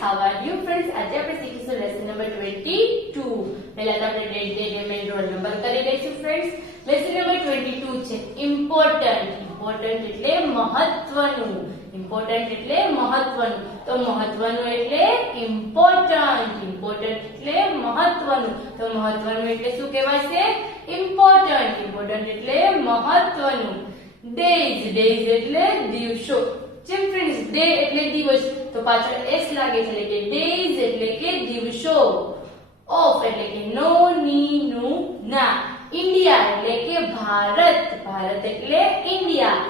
how are you friends? આજે આપણે શીખીશું લેસન નંબર 22. પહેલા તો આપણે ડેટ ડેટ એમ રોલ નંબર કરી લઈશું ફ્રેન્ડ્સ. લેસન નંબર 22 છે ઇમ્પોર્ટન્ટ. ઇમ્પોર્ટન્ટ એટલે મહત્વનું. ઇમ્પોર્ટન્ટ એટલે મહત્વનું. તો મહત્વનું એટલે ઇમ્પોર્ટન્ટ. ઇમ્પોર્ટન્ટ એટલે મહત્વનું. તો મહત્વનું એટલે શું કહેવાશે? ઇમ્પોર્ટન્ટ. ઇમ્પોર્ટન્ટ એટલે મહત્વનું. ડેઝ. ડેઝ એટલે દિવસો. જેમ ફ્રેન્ડ્સ ડે એટલે દિવસ તો પાછળ એસ લાગે છે એટલે કે ડેઝ એટલે કે દિવસો. ઓફ એટલે કે નો ની નું ના. ઇન્ડિયા એટલે કે ભારત. ભારત એટલે ઇન્ડિયા.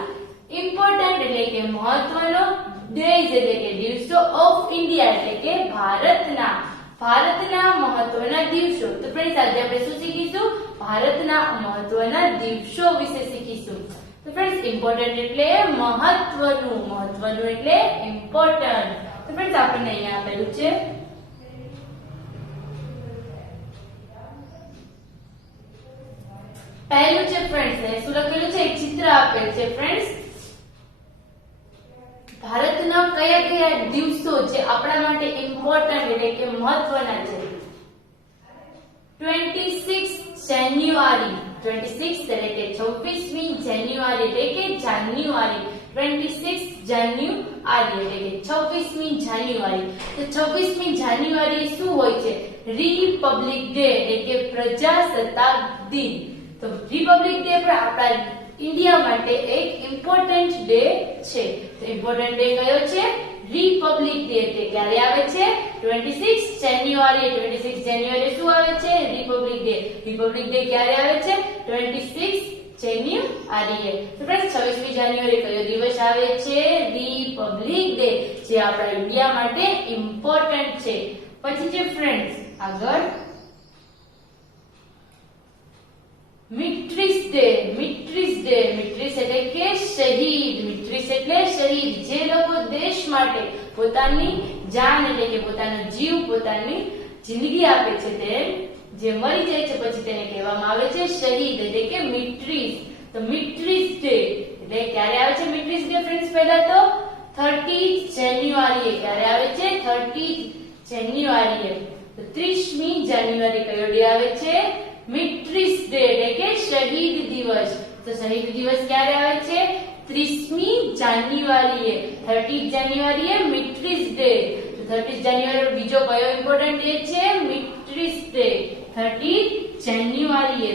ઇમ્પોર્ટન્ટ એટલે કે મહત્વનો. ડેઝ એટલે કે દિવસો. ઓફ ઇન્ડિયા એટલે કે ભારતના. ભારતના મહત્વના દિવસો. તો ફ્રેન્ડ્સ આજે આપણે શું શીખીશું? ભારતના મહત્વના દિવસો વિશે શીખીશું. તો ફ્રેન્ડ્સ ઇમ્પોર્ટન્ટ એટલે મહત્વનું. મહત્વનું એટલે ઇમ્પોર્ટન્ટ. તો ફ્રેન્ડ્સ આપણને અહીંયા આપેલું છે પહેલું છે ફ્રેન્ડ્સ શું લખેલું છે? એક ચિત્ર આપેલ છે ફ્રેન્ડ્સ. ભારતના કયા કયા દિવસો છે આપણા માટે ઇમ્પોર્ટન્ટ એટલે કે મહત્વના છે? 26 જાન્યુઆરી. 26 એટલે કે 26મી જાન્યુઆરી એટલે કે જાન્યુઆરી. 26 જાન્યુઆરી એટલે કે 26મી જાન્યુઆરી. તો 26મી જાન્યુઆરી શું હોય છે? રિપબ્લિક ડે એટલે કે પ્રજાસત્તાક દિન. તો રિપબ્લિક ડે પર આપણા ઇન્ડિયા માટે એક ઇમ્પોર્ટન્ટ ડે છે. તો ઇમ્પોર્ટન્ટ ડે કયો છે? Republic day. એટલે ક્યારે આવે છે? 26 જાન્યુઆરી. 26 જાન્યુઆરી શું આવે છે? Republic day. રિપબ્લિક ડે ક્યારે આવે છે? 26 જાન્યુઆરી. તો ફ્રેન્ડ્સ 26મી જાન્યુઆરી કયો દિવસ આવે છે? રિપબ્લિક ડે, જે આપણા ઇન્ડિયા માટે ઇમ્પોર્ટન્ટ છે. પછી છે ફ્રેન્ડ્સ આગળ મિટ્રીસ ડે. મિટ્રીસ ડે. મિટ્રીસ એટલે કે શહીદ. મિટ્રીસ એટલે શહીદ. જે લોકો દેશ માટે પોતાની જાન એટલે કે પોતાનો જીવ, પોતાની જિંદગી આપે છે, તે જે મરી જાય છે પછી તેને કહેવામાં આવે છે શહીદ એટલે કે મિટ્રીસ. તો મિટ્રીસ ડે એટલે ક્યારે આવે છે મિટ્રીસ ડે ફ્રેન્ડ્સ? પહેલા તો 30 જાન્યુઆરી. ક્યારે આવે છે? 30 જાન્યુઆરી. તો 30મી જાન્યુઆરી કયો ડે આવે છે? મિટ્રીસ ડે એટલે કે શહીદ દિવસ. તો શહીદ દિવસ ક્યારે આવે છે? 30મી જાન્યુઆરીએ. 30 જાન્યુઆરીએ મિટ્રીસ ડે. તો 30 જાન્યુઆરી બીજો કયો ઇમ્પોર્ટન્ટ ડે છે? મિટ્રીસ ડે. 30 જાન્યુઆરીએ.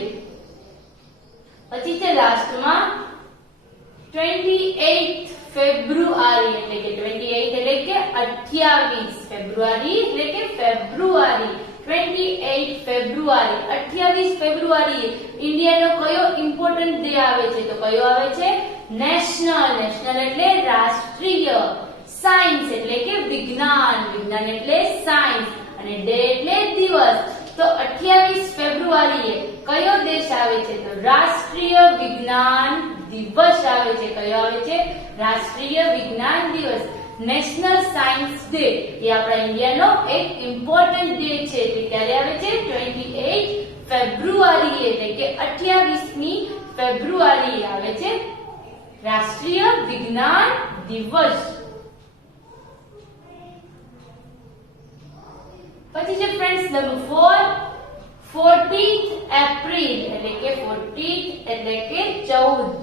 પછી છે લાસ્ટમાં 28 ફેબ્રુઆરી એટલે કે 28 એટલે કે 28 ફેબ્રુઆરી એટલે કે ફેબ્રુઆરી. 28 ફેબ્રુઆરી. 28 ફેબ્રુઆરી ઇન્ડિયાનો કયો ઇમ્પોર્ટન્ટ ડે આવે છે? તો કયો આવે છે? નેશનલ. નેશનલ એટલે રાષ્ટ્રીય. સાયન્સ એટલે કે વિજ્ઞાન. વિજ્ઞાન એટલે સાયન્સ. અને ડે એટલે દિવસ. તો 28 ફેબ્રુઆરીએ કયો દેશ આવે છે? તો રાષ્ટ્રીય વિજ્ઞાન દિવસ આવે છે. કયો આવે છે? રાષ્ટ્રીય વિજ્ઞાન દિવસ. નેશનલ સાયન્સ ડે એ આપણા ઇન્ડિયાનો એક ઇમ્પોર્ટન્ટ ડે છે. તે ક્યારે આવે છે? 28 ફેબ્રુઆરી એટલે કે 28મી ફેબ્રુઆરી આવે છે રાષ્ટ્રીય વિજ્ઞાન દિવસ. પછી છે ફ્રેન્ડ્સ નંબર 4 14th એપ્રિલ એટલે કે 14th એટલે કે 14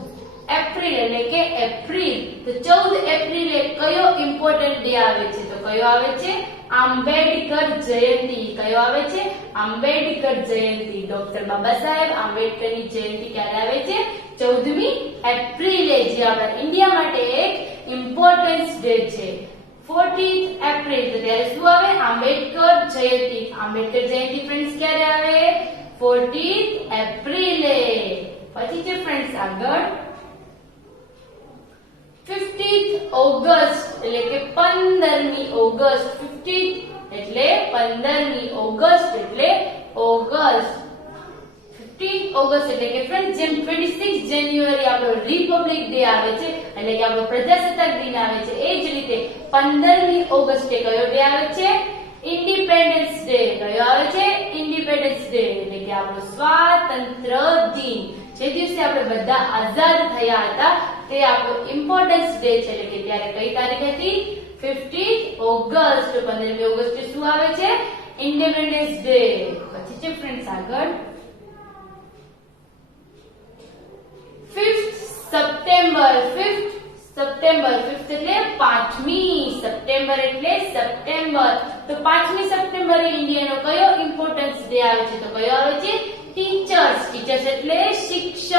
એપ્રિલ એટલે કે એપ્રિલ. તો 14 એપ્રિલે કયો ઇમ્પોર્ટન્ટ ડે આવે છે? તો કયો આવે છે? આંબેડકર જયંતિ. કયો આવે છે? આંબેડકર જયંતિ. ડોક્ટર બાબા સાહેબ આંબેડકરની જયંતિ ક્યારે આવે છે? 14મી એપ્રિલે, જે આપણા ઇન્ડિયા માટે એક ઇમ્પોર્ટન્ટ ડે છે. 14th એપ્રિલ તો ત્યારે શું આવે? આંબેડકર જયંતિ. આંબેડકર જયંતિ ફ્રેન્ડ્સ ક્યારે આવે? 14th એપ્રિલે. પછી છે ફ્રેન્ડ્સ આગળ 15th ઓગસ્ટ એટલે કે 15મી ઓગસ્ટ. 15th એટલે 15મી ઓગસ્ટ એટલે ઓગસ્ટ. 15th ઓગસ્ટ એટલે કે ફ્રેન્ડ જેમ 26 જાન્યુઆરી આપણો રિપબ્લિક ડે આવે છે એટલે કે આપણો પ્રજાસત્તાક દિન આવે છે, એ જ રીતે 15મી ઓગસ્ટે કયો ડે આવે છે? Independence day. કયો આવે છે? ઇન્ડિપેન્ડન્સ ડે એટલે કે આપણો સ્વાતંત્ર્ય દિન. જે દિવસે આપણે બધા આઝાદ થયા હતા તે આપણો ઇમ્પોર્ટન્સ ડે છે. એટલે કે ત્યારે કઈ તારીખ હતી? 15th ઓગસ્ટ, 15મી ઓગસ્ટે શું આવે છે? Independence day. પછી છે ફ્રેન્ડ્સ આગળ 5th September. 5th September, 5th એટલે 5મી સપ્ટેમ્બર એટલે સપ્ટેમ્બર. તો 5મી સપ્ટેમ્બરે ઇન્ડિયાનો કયો ઇમ્પોર્ટન્સ ડે આવે છે? તો કયો આવે છે? ટીચર્સ. ટીચર્સ એટલે શિક્ષક,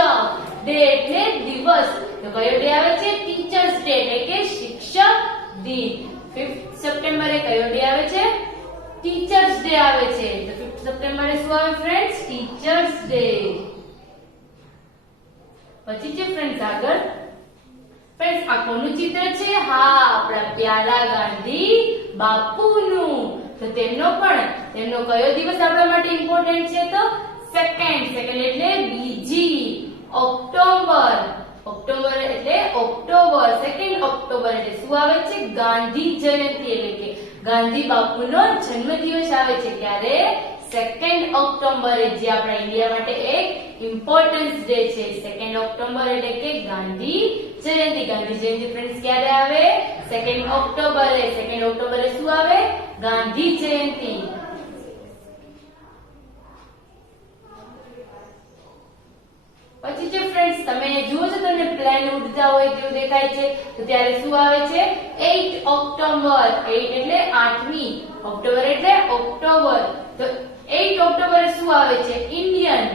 ડે એટલે દિવસ. તો કયો ડે આવે છે? ટીચર્સ ડે એટલે કે શિક્ષક દિન. 5th સપ્ટેમ્બરે કયો ડે આવે છે? ટીચર્સ ડે આવે છે. તો 5th સપ્ટેમ્બરે શું આવે ફ્રેન્ડ્સ? Teachers day. પછી છે ફ્રેન્ડ્સ આગળ ફ્રેન્ડ્સ આ કોનું ચિત્ર છે? હા, આપણા પ્યારા ગાંધી બાપુનું. તો તેમનો કયો દિવસ આપણા માટે ઇમ્પોર્ટન્ટ છે? તો સેકન્ડ એટલે બીજી ઓક્ટોબર. ઓક્ટોબર એટલે ઓક્ટોબર, 2 ઓક્ટોબર એટલે શું આવે છે? ગાંધી જયંતિ એટલે કે ગાંધી બાપુનો જન્મદિવસ આવે છે. ક્યારે? 2 ઓક્ટોબરે, જે આપણા ઇન્ડિયા માટે એક ઇમ્પોર્ટન્સ ડે છે. 2 ઓક્ટોબર એટલે કે ગાંધી જયંતિ. ગાંધી જયંતિ ફ્રેન્ડ્સ ક્યારે આવે? 2 ઓક્ટોબરે. 2 ઓક્ટોબરે શું આવે? ગાંધી જયંતિ. પછી જે ફ્રેન્ડ્સ તમે જુઓ છો તમને પ્લેન ઉડતા હોય તેવું દેખાય છે. તો ત્યારે શું આવે છે? 8 ઓક્ટોબર. 8 એટલે 8મી, ઓક્ટોબર એટલે ઓક્ટોબર. તો 8 ઓક્ટોબરે શું આવે છે? Indian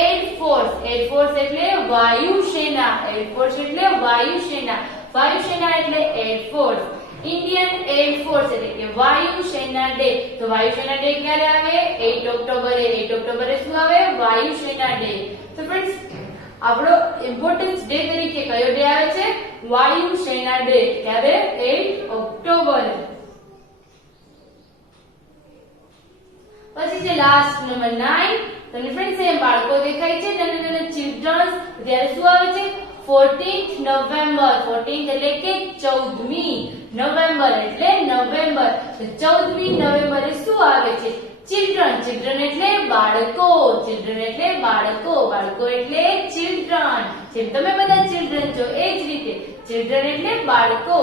air force. એરફોર્સ એટલે વાયુસેના. એરફોર્સ એટલે વાયુસેના. વાયુસેના એટલે એરફોર્સ. ઇન્ડિયન એરફોર્સ એટલે કે વાયુસેના ડે. તો વાયુસેના ડે ક્યારે આવે? 8 ઓક્ટોબરે. 8 ઓક્ટોબરે શું આવે? વાયુસેના ડે. તો ફ્રેન્ડ્સ આપણો ઇમ્પોર્ટન્સ ડે તરીકે કયો ડે આવે છે? વાયુસેના ડે. ક્યારે? 8 ઓક્ટોબરે. પછી છે લાસ્ટ નંબર 9. તમને ફ્રેન્ડ્સ એ બાળકો દેખાય છે નાના ચિલ્ડ્રન્સ. ત્યારે શું આવે છે? 14th November. 14th એટલે કે 14મી નવેમ્બર એટલે નવેમ્બર. તો 14મી નવેમ્બરે શું આવે છે? ચિલ્ડ્રન. ચિલ્ડ્રન એટલે બાળકો. ચિલ્ડ્રન એટલે બાળકો. બાળકો એટલે ચિલ્ડ્રન. જેમ તમે બધા ચિલ્ડ્રન છો એ જ રીતે ચિલ્ડ્રન એટલે બાળકો.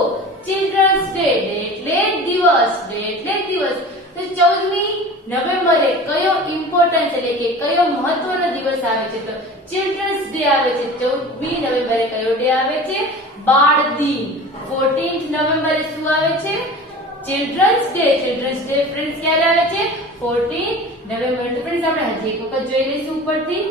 Children's day. ડે એટલે દિવસ. ડે એટલે દિવસ. તો 14મી નવેમ્બરે કયો ઇમ્પોર્ટન્સ એટલે કે કયો મહત્વનો દિવસ આવે છે? તો ચિલ્ડ્રન્સ ડે આવે છે. 14મી નવેમ્બરે કયો ડે આવે છે? બાળ દિન. 14th નવેમ્બરે શું આવે છે? Children's day. Children's day friends ક્યારે આવે છે? 14th November. તો ફ્રેન્ડ્સ આપણે હજી એક વખત જોઈ લઈશું ઉપરથી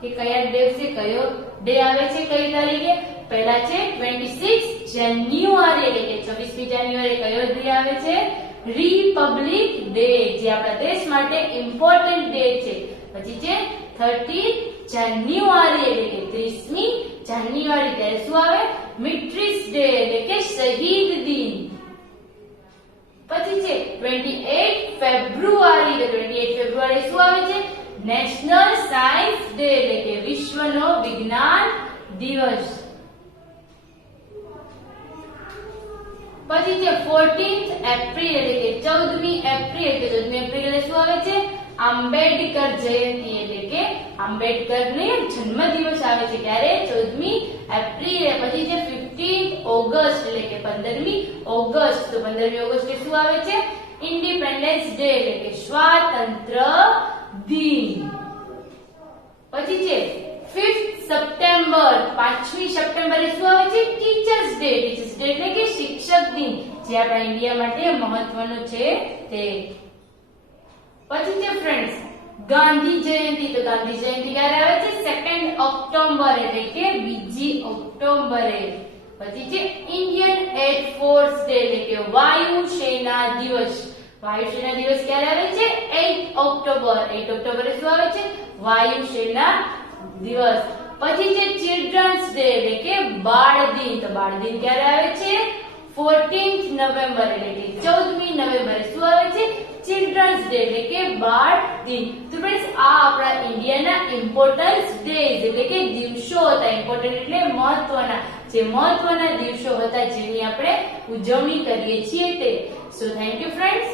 કે કયા દિવસે કયો ડે આવે છે, કઈ તારીખે. પહેલા છે 26 જાન્યુઆરી એટલે કે 26મી જાન્યુઆરી કયો ડે આવે છે? રિપબ્લિક ડે, જે આપણા દેશ માટે ઇમ્પોર્ટન્ટ ડે છે. પછી છે 30 જાન્યુઆરી એટલે કે 30મી જાન્યુઆરી. ત્યારે શું આવે? મિટ્રીસ ડે એટલે કે શહીદ દિન. પછી છે 28 ફેબ્રુઆરી. તો 28 ફેબ્રુઆરી શું આવે છે? નેશનલ સાયન્સ ડે એટલે કે વિશ્વનો વિજ્ઞાન દિવસ. પછી છે 14th એપ્રિલ એટલે કે 14મી એપ્રિલ. એટલે 14મી એપ્રિલ એટલે શું આવે છે? આંબેડકર જયંતિ એટલે કે આંબેડકરનો જન્મદિવસ આવે છે. ક્યારે? 14મી એપ્રિલ. પછી છે 15th ઓગસ્ટ એટલે કે 15મી ઓગસ્ટ. તો 15મી ઓગસ્ટે શું આવે છે? ઇન્ડિપેન્ડન્સ ડે એટલે કે સ્વાતંત્ર્ય દિન. પછી છે 5th સપ્ટેમ્બર. 5મી સપ્ટેમ્બરે શું આવે છે? Teachers day. ટીચર્સ ડે એટલે કે શિક્ષક દિન, જે આપણા ઇન્ડિયા માટે મહત્વનો છે તે. પછી છે ફ્રેન્ડ્સ ગાંધી જયંતિ. તો ગાંધી જયંતિ ક્યારે આવે છે? 2 ઓક્ટોબર એટલે કે 2 ઓક્ટોબરે. પછી છે ઇન્ડિયન એરફોર્સ ડે એટલે કે વાયુસેના દિવસ. વાયુસેના દિવસ ક્યારે આવે છે? 8 ઓક્ટોબર. 8 ઓક્ટોબરે શું આવે છે? વાયુસેના દિવસ. પછી છે ચિલ્ડ્રન્સ ડે એટલે કે બાળ દિન. તો બાળ દિન ક્યારે આવે છે? 14th નવેમ્બર એટલે કે 14મી નવેમ્બરે શું આવે છે? ચિલ્ડ્રન્સ ડે એટલે કે બાળ દિન. તો ફ્રેન્ડ્સ આ આપણા ઇન્ડિયાના ઇમ્પોર્ટન્સ ડેઝ એટલે કે દિવસો હતા. ઇમ્પોર્ટન્ટ એટલે મહત્વના. જે મહત્વના દિવસો હતા જેની આપણે ઉજવણી કરીએ છીએ તે. So thank you friends.